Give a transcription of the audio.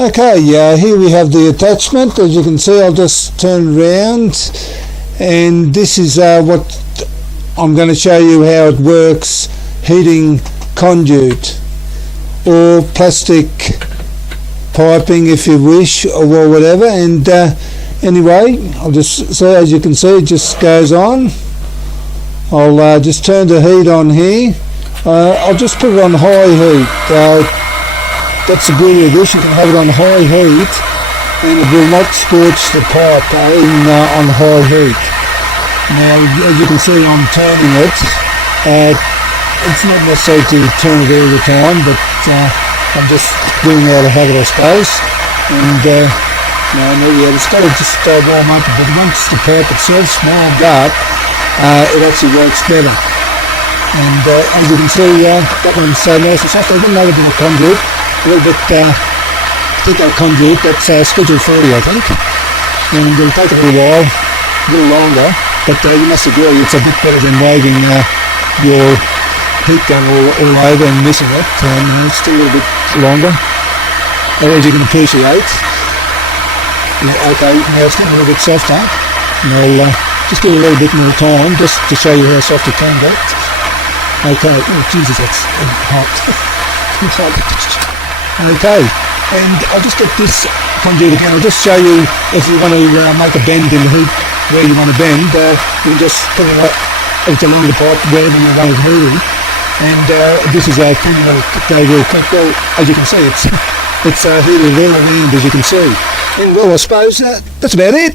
Okay, here we have the attachment. As you can see, I'll just turn around, and this is what I'm going to show you how it works, heating conduit or plastic piping if you wish, or whatever. And anyway, I'll just, so as you can see, it just goes on. I'll just turn the heat on here. I'll just put it on high heat. That's the beauty of this, you can have it on high heat and it will not scorch the pipe on high heat. Now, as you can see, I'm turning it. It's not necessary to turn it all the time, but I'm just doing it out of habit, I suppose. And it's got to just warm up, but once the pipe itself warmed up, it actually works better. And as you can see, that one's nice and soft. I've got another bit of conduit, a little bit thicker conduit, that's schedule 40, I think. And it'll take a little longer, but you must agree it's a bit better than waving your heat gun all over and missing it. It's still a little bit longer, as you can appreciate. Yeah, okay, now it's getting a little bit softer. And I'll just give it a little bit more time, just to show you how soft it can get. Okay, oh Jesus, that's hot. Okay, and I'll just get this conduit again. I'll just show you if you want to make a bend in the heat where you want to bend. You can just put it up along the pipe wherever you want it moving. And this is a pretty little real quick. Well, as you can see, it's heated all around, as you can see. And well, I suppose that's about it.